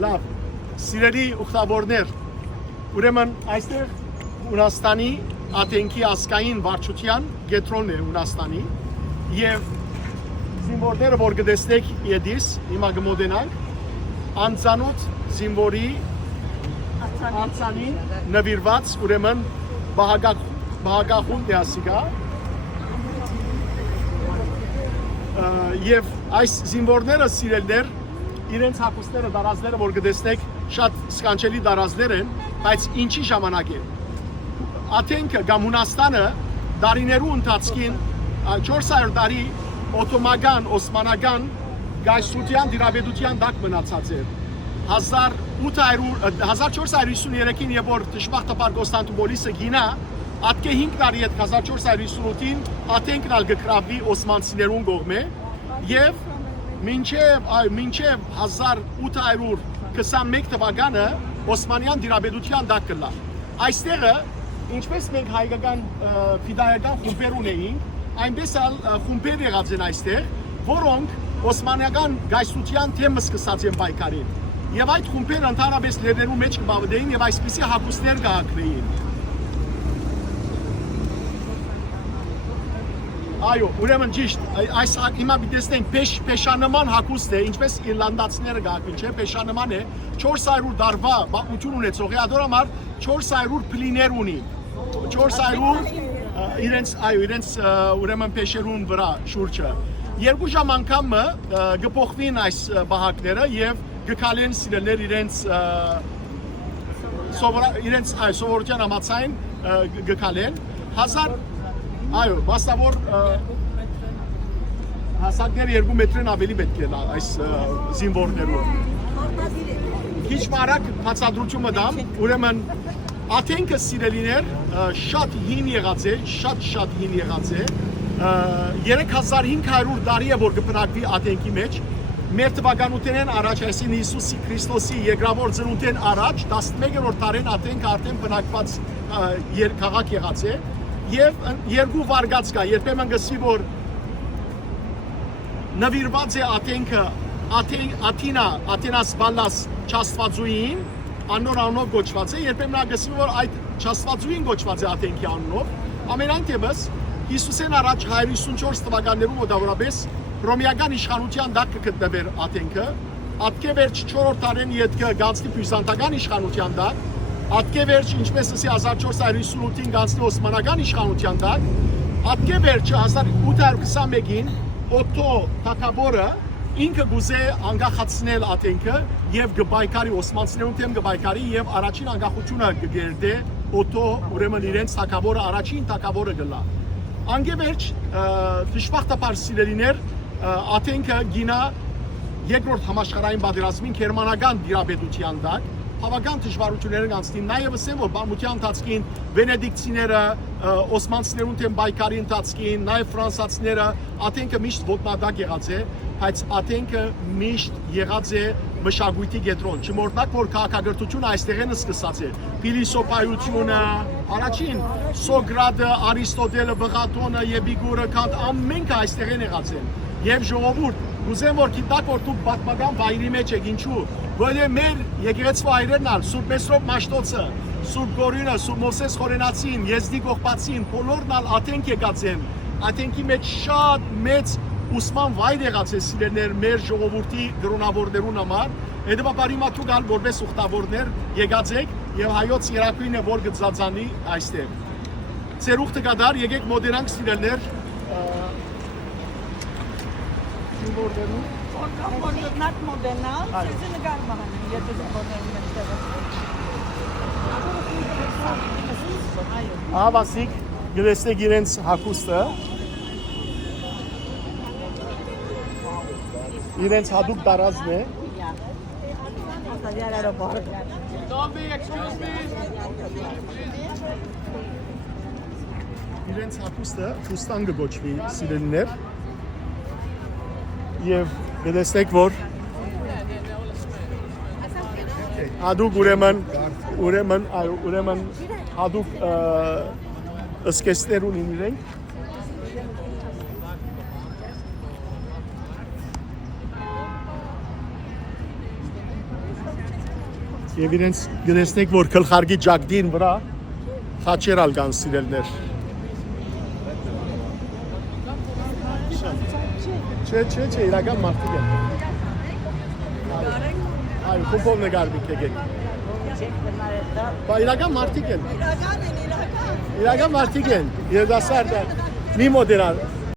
լավ սիրելի ուխտավորներ ուրեմն այստեղ Հունաստանի ատենքի ասկային վարչության գետրոնն է Հունաստանի եւ զինվորները որ գտեսնեք յետիս հիմա գմոդենանք անծանոթ զինվորի անցանին նվիրված ուրեմն բահագախումբ է ասիկա եւ այս զինվորները սիրելներ իրենց հագուստները դարազները որ գտեսնեք շատ սկանչելի դարազներ են բայց ինչի ժամանակ է Աթենքը կամ Հունաստանը դարիներու ընթացքին 400 տարի օտոմական օսմանական գայսրության դիրաբեդության դակ մնացած էր 1453-ին երբ որ Տշմախտապար Կոստանդնուպոլիսը գինա Ատկե 5 տարի հետ 1458-ին Աթենքն ալ գկրավվի օսմանցիներուն կողմէ եւ մինչեւ 1821 թվականը օսմանյան դիրաբեդության դակ կլա այստեղը ինչպես մենք հայկական ֆիդայական խումբեր ունեինք այնպես ալ խումբեր եղած են այստեղ որոնք օսմանական գայսրության թեմը սկսած են պայքարին եւ այդ խումբերը ընդհանրապես լերներու մեջ կբավդեին եւ այսպիսի հագուստներ կհագվեին Այո, ուրեմն ճիշտ, այս հիմա դիտենք փեշանման հագուստ է, ինչպես իռլանդացիները գահին, չէ, փեշանման է 400 դարվա պատմություն ունեցող է, դրա համար 400 փլիներ ունի։ 400 իրենց ուրեմն փեշերուն վրա շուրջը։ Երկու ժամ անգամը գփոխվին այս բահակները եւ գկալեն սիրելներ իրենց սովորության համաձայն գկալեն 1000 Այո, մասնավոր հասակները 2 մետրեն ավելի պետք է այս զինվորներով։ Քիչ մարակ բացատրությունը դամ, ուրեմն Աթենքը սիրելիներ շատ հին եղած է, շատ հին եղած է։ 3500 տարի է որ կբնակվի Աթենքի մեջ։ Մեր թվականութենեն առաջ, այսին Հիսուսի Քրիստոսի երկրավոր ծնունդեն առաջ 11-րդ դարին Աթենքը արդեն բնակված քաղաք եղած է։ Եվ երկու վարգած կա, երբեմն գսի, որ նվիրված է Աթենքը Աթինաս Վալլաս չաստվածուին, աննոր անունով գոչված է, երբեմն գսի, որ այդ չաստվածուին գոչված է Աթենքի անունով, ամենայնտեպս Հիսուսեն առաջ 154 թվականներում մոտավորապես Հռոմեական իշխանության դակ կգտնվեր Աթենքը, ատկե վերջ 4-րդ դարին ետքը գանցնի բյուզանդական իշխանության դակ Ատկե վերջ, ինչպես ասի 1458-ին գանցնի օսմանական իշխանության դակ, ատկե վերջը 1821-ին Օթո թագավորը ինքը գուզե անկախացնել Աթենքը եւ գբայքարի օսմանցիներուն թեմ գբայքարի եւ առաջին անկախությունը գերդե Օթո ուրեմն իրենց թագավորը առաջին թագավորը գլա։ Անգե վերջ դժբախտաբար սիրելիներ Աթենքը գինա երկրորդ համաշխարհային պատերազմին գերմանական դիրաբեդության դակ Հավական դժվարությունները կանցնին, նաև ասեմ, որ բամության ընթացքին վենեդիկցիները, օսմանցիներուն թեմ բայկարի ընթացքին, նաև ֆրանսացիները Աթենքը միշտ ոտնադակ եղած է, բայց Աթենքը միշտ եղած է մշակույթի կենտրոն։ Չմոռնաք, որ քաղաքագրթությունը այստեղ են սկսած է։ Փիլիսոփայությունը, առաջին Սոկրատը, Արիստոտելը, Պլատոնը, Էպիկուրը, Կանտ ամենքը այստեղ են եղած են։ Եվ ժողովուրդ, ուզեմ որ գիտակ որ դուք պատմական վայրի մեջ եք ինչու Որը մեր եկեղեցու այրերն ալ, Սուրբ Մեսրոպ Մաշտոցը, Սուրբ Գորյունը, Սուրբ Մովսես Խորենացին, Եզդի Կողբացին, բոլորն ալ Աթենք եկած են, Աթենքի մեջ շատ մեծ ուսման վայր եղած է սիրելներ մեր ժողովրդի գրոնավորներուն համար, հետևաբար հիմա դուք ալ որպես ուխտավորներ եկած եք եւ հայոց երակույնը որ գծածանի այստեղ։ Ձեր ուխտը կդար եկեք մոդենանք սիրելներ Օրնակ մոդենալ, սեզի նգար մահանին, եթե զինվորներում են Ավասիկ, գլեսնեք իրենց հագուստը, իրենց հատուկ տարազն է, իրենց հագուստը ֆուստան կգոչվի սիրելիներ, և գտեսնեք, որ հատուկ ուրեմն հատուկ ըսկեսներ ունին իրենք Եվ իրենց գտեսնեք, որ գլխարկի ջակդին վրա խաչեր ալ կան սիրելներ։ Չէ, իրական մարդիկ են։ Այո, խումբով նկարվիկ եկեք։ Բա իրական մարդիկ են։ Իրական մարդիկ են։ Երիտասարդ մի մոդելան